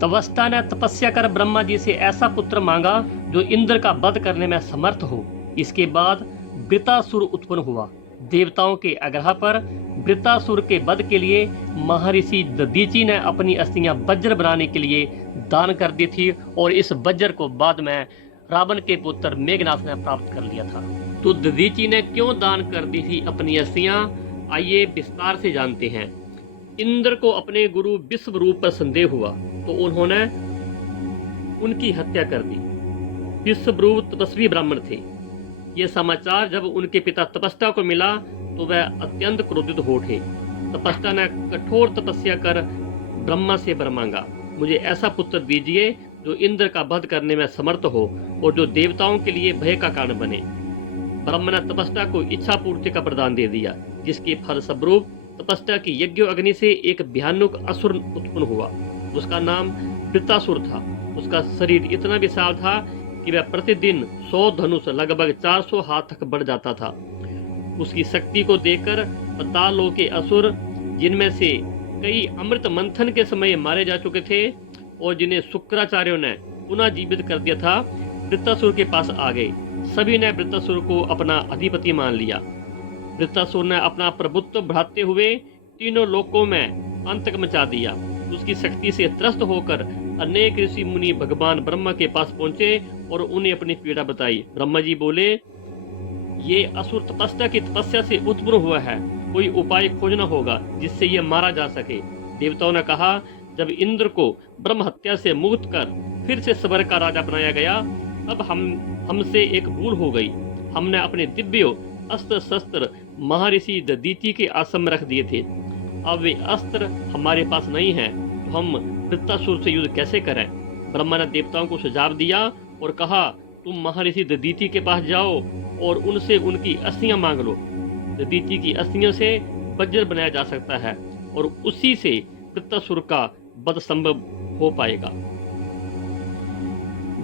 तपस्या ने तपस्या कर ब्रह्मा जी से ऐसा पुत्र मांगा जो इंद्र का वध करने में समर्थ हो। इसके बाद वृत्रासुर उत्पन्न हुआ। देवताओं के आग्रह पर वृत्रासुर के वध के लिए महर्षि दधीचि ने अपनी अस्थियां वज्र बनाने के लिए दान कर दी थी और इस वज्र को बाद में रावण के पुत्र मेघनाथ ने प्राप्त कर लिया था। तो दधीचि ने क्यों दान कर दी थी अपनी अस्थियां, आइए विस्तार से जानते हैं। इंद्र को अपने गुरु विश्वरूप पर संदेह हुआ तो उन्होंने उनकी हत्या कर दी। विश्वरूप तपस्वी ब्राह्मण थे। ये समाचार जब उनके पिता तपस्या को मिला तो वह अत्यंत क्रोधित हो उठे। तपस्या ने कठोर तपस्या कर ब्रह्मा से वर मांगा, मुझे ऐसा पुत्र दीजिए जो इंद्र का वध करने में समर्थ हो और जो देवताओं के लिए भय का कारण बने। ब्रह्मा ने तपस्या को इच्छा पूर्ति का प्रदान दे दिया, जिसके फल स्वरूप तपस्या की यज्ञ अग्नि से एक भयानक असुर उत्पन्न हुआ। उसका नाम वृत्रासुर था। उसका शरीर इतना विशाल था कि वह प्रतिदिन 100 धनुष लगभग 400 हाथ तक बढ़ जाता था। उसकी शक्ति को देखकर पातालों के असुर, जिनमें से कई अमृत मंथन के समय मारे जा चुके थे और जिन्हें शुक्राचार्यों ने पुनः जीवित कर दिया था, वृत्रासुर के पास आ गए। सभी ने वृत्रासुर को अपना अधिपति मान लिया। वृत्रासुर ने अपना प्रभुत्व बढ़ाते हुए तीनों लोकों में आतंक मचा दिया। उसकी शक्ति से त्रस्त होकर अनेक ऋषि मुनि भगवान ब्रह्मा के पास पहुंचे और उन्हें अपनी पीड़ा बताई। ब्रह्मा जी बोले, ये असुर तपस्या की तपस्या से उत्पन्न हुआ है, कोई उपाय खोजना होगा जिससे ये मारा जा सके। देवताओं ने कहा, जब इंद्र को ब्रह्म हत्या से मुक्त कर फिर से स्वर्ग का राजा बनाया गया, तब हमसे एक भूल हो गई। हमने अपने दिव्य अस्त्र शस्त्र महर्षि दधीचि के आश्रम में रख दिए थे। अब वे अस्त्र हमारे पास नहीं हैं, तो हम वृत्रासुर से युद्ध कैसे करें। ब्रह्मा ने देवताओं को सुझाव दिया और कहा, तुम महर्षि दधीचि के पास जाओ और उनसे उनकी अस्थियां मांग लो। दधीचि की अस्थियों से वज्र बनाया जा सकता है और उसी से वृत्रासुर का वध संभव हो पाएगा।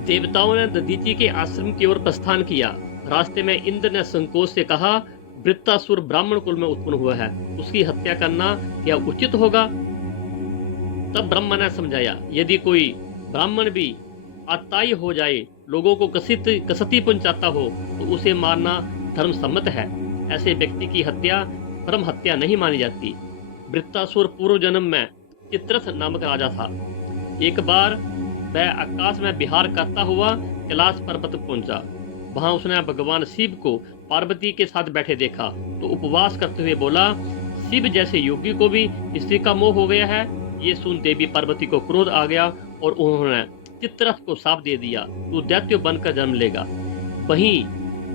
देवताओं ने दधीचि के आश्रम की ओर प्रस्थान किया। रास्ते में इंद्र ने संकोच से कहा, वृत्रासुर ब्राह्मण कुल में उत्पन्न हुआ है, उसकी हत्या करना क्या उचित होगा। तब ब्रह्मा ने समझाया, यदि कोई ब्राह्मण भी आताई हो जाए, लोगों को कसती पहुंचाता हो, तो उसे मारना धर्म सम्मत है। ऐसे व्यक्ति की हत्या परम हत्या नहीं मानी जाती। वृत्रासुर पूर्व जन्म में चित्ररथ नामक राजा था। एक बार वह आकाश में विहार करता हुआ कैलाश पर्वत पहुंचा। वहां उसने भगवान शिव को पार्वती के साथ बैठे देखा तो उपवास करते हुए बोला, शिव जैसे योगी को भी स्त्री का मोह हो गया है। ये सुन देवी पार्वती को क्रोध आ गया और उन्होंने चित्ररथ को शाप दे दिया, तू दैत्य बनकर जन्म लेगा। वहीं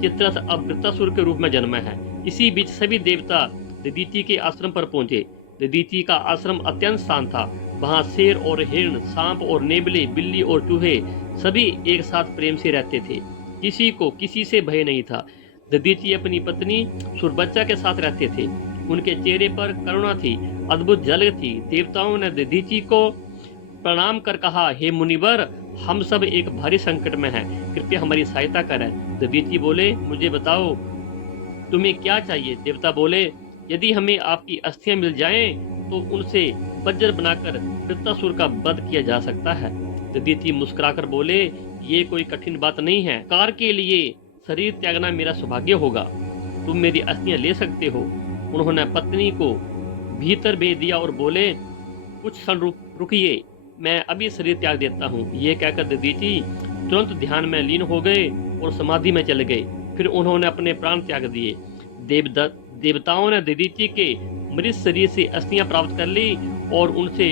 चित्ररथ अब वृत्रासुर के रूप में जन्मा है। इसी बीच सभी देवता दधीचि के आश्रम पर पहुंचे। दधीचि का आश्रम अत्यंत शांत था। वहां शेर और हिरण, सांप और नेबले, बिल्ली और चूहे सभी एक साथ प्रेम से रहते थे। किसी को किसी से भय नहीं था। दधीचि अपनी पत्नी सुरबच्चा के साथ रहते थे। उनके चेहरे पर करुणा थी, अद्भुत झलक थी। देवताओं ने दधीचि को प्रणाम कर कहा, हे मुनिवर, हम सब एक भारी संकट में हैं, कृपया हमारी सहायता करें। दधीचि बोले, मुझे बताओ तुम्हें क्या चाहिए। देवता बोले, यदि हमें आपकी अस्थियां मिल जाएं, तो उनसे वज्र बनाकर वृत्रासुर का वध किया जा सकता है। दधीचि मुस्कुराकर बोले, ये कोई कठिन बात नहीं है। कार के लिए शरीर त्यागना मेरा सौभाग्य होगा। तुम मेरी अस्थियां ले सकते हो। उन्होंने पत्नी को भीतर भेज दिया और बोले, कुछ क्षण रुकिए, मैं अभी शरीर त्याग देता हूँ। ये कहकर दधीचि तुरंत ध्यान में लीन हो गए और समाधि में चले गए। फिर उन्होंने अपने प्राण त्याग दिए। देवताओं ने दधीचि के मृत शरीर से अस्थियां प्राप्त कर ली और उनसे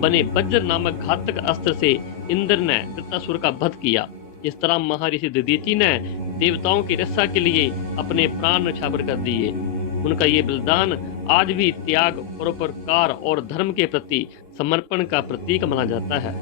बने वज्र नामक घातक अस्त्र से इंद्र ने वृत्रासुर का वध किया। इस तरह महर्षि दधीचि ने देवताओं की रक्षा के लिए अपने प्राण न्यौछावर कर दिए। उनका ये बलिदान आज भी त्याग, परोपकार और धर्म के प्रति समर्पण का प्रतीक माना जाता है।